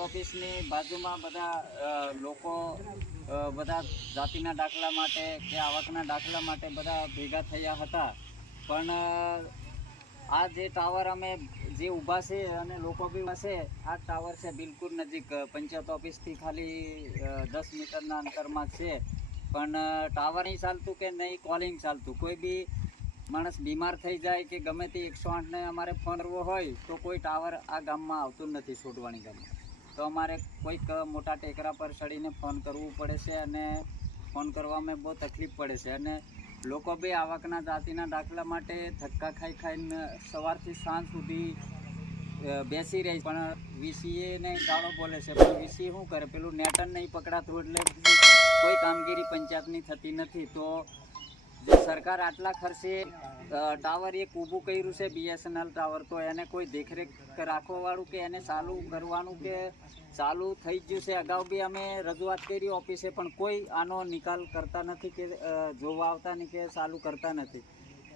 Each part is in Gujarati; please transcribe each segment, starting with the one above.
ઓફિસની બાજુમાં બધા લોકો બધા જાતિના દાખલા માટે કે આવકના દાખલા માટે બધા ભેગા થયા હતા. પણ આ જે ટાવર અમે જે ઊભા છે અને લોકો બી છે, આ ટાવર છે બિલકુલ નજીક. પંચાયત ઓફિસથી ખાલી દસ મીટરના અંતરમાં છે. પણ ટાવર નહીં ચાલતું કે નહીં, કોલિંગ ચાલતું. કોઈ બી માણસ બીમાર થઈ જાય કે ગમે તે એકસો આઠને અમારે ફોન કરવો હોય, તો કોઈ ટાવર આ ગામમાં આવતું નથી છોડવાની ગામમાં. તો અમારે કોઈક મોટા ટેકરા પર ચડીને ફોન કરવું પડે છે અને ફોન કરવામાં બહુ તકલીફ પડે છે. અને લોકો બી આવકના જાતિના દાખલા માટે ધક્કા ખાઈ ખાઈને સવારથી સાંજ સુધી બેસી રહી પણ વીસીએ ને ગાળો બોલે છે. પણ વીસી શું કરે? પેલું નેટન નહીં પકડાતું એટલે કોઈ કામગીરી પંચાયતની થતી નથી. તો સરકાર આટલા ખર્ચે ટાવર એક ઊભું કર્યું છે બીએસએનએલ ટાવર, તો એને કોઈ દેખરેખ રાખવાવાળું કે એને ચાલુ કરવાનું કે ચાલુ થઈ ગયું છે અગાઉ બી અમે રજૂઆત કરી ઓફિસે, પણ કોઈ આનો નિકાલ કરતા નથી કે જોવા આવતા નહીં કે ચાલુ કરતા નથી.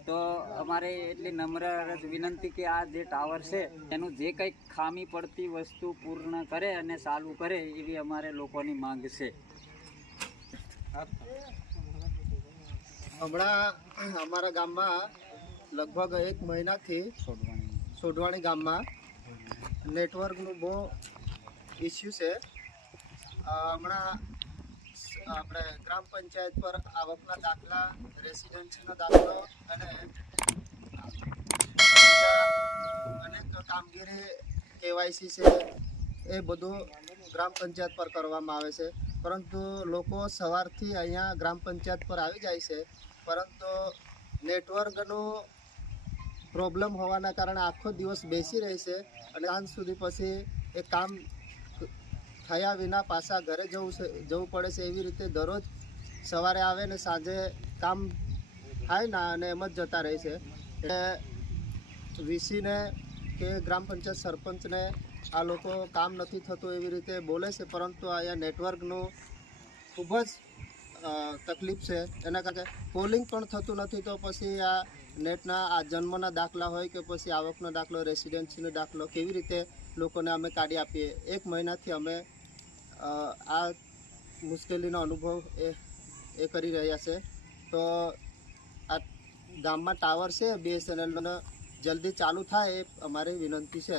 તો અમારે એટલી નમ્ર વિનંતી કે આ જે ટાવર છે, એનું જે કંઈક ખામી પડતી વસ્તુ પૂર્ણ કરે અને ચાલુ કરે એવી અમારે લોકોની માંગ છે. હમણાં અમારા ગામમાં લગભગ એક મહિનાથી સોઢવાણી ગામમાં નેટવર્કનું બહુ ઇસ્યુ છે. હમણાં આપણે ગ્રામ પંચાયત પર આવકના દાખલા, રેસિડેન્સીનો દાખલો અને અનેક કામગીરી, કેવાયસી છે એ બધું ગ્રામ પંચાયત પર કરવામાં આવે છે. પરંતુ લોકો સવારથી અહીંયા ગ્રામ પંચાયત પર આવી જાય છે. પરંતુ નેટવર્કનું પ્રોબ્લેમ હોવાના કારણે આખો દિવસ બેસી રહે છે અને સાંજ સુધી પછી એ કામ થયા વિના પાછા ઘરે જવું જવું પડે છે એવી રીતે દરરોજ સવારે આવે ને સાંજે કામ થાય ના અને એમ જ જતા રહે છે. એટલે વીસીને કે ગ્રામ પંચાયત સરપંચને આ લોકો કામ નથી થતું એવી રીતે બોલે છે, પરંતુ અહીંયા નેટવર્કનું ખૂબ જ તકલીફ છે. એના કારણે કોલિંગ પણ થતું નથી તો પછી આ નેટના, આ જન્મના દાખલા હોય કે પછી આવકનો દાખલો રેસિડેન્સીનો દાખલો, કેવી રીતે લોકોને અમે કાઢી આપીએ? એક મહિનાથી અમે આ મુશ્કેલીનો અનુભવ એ એ કરી રહ્યા છે. તો આ ગામમાં ટાવર છે બીએસએનએલનો જલ્દી ચાલુ થાય એ અમારી વિનંતી છે.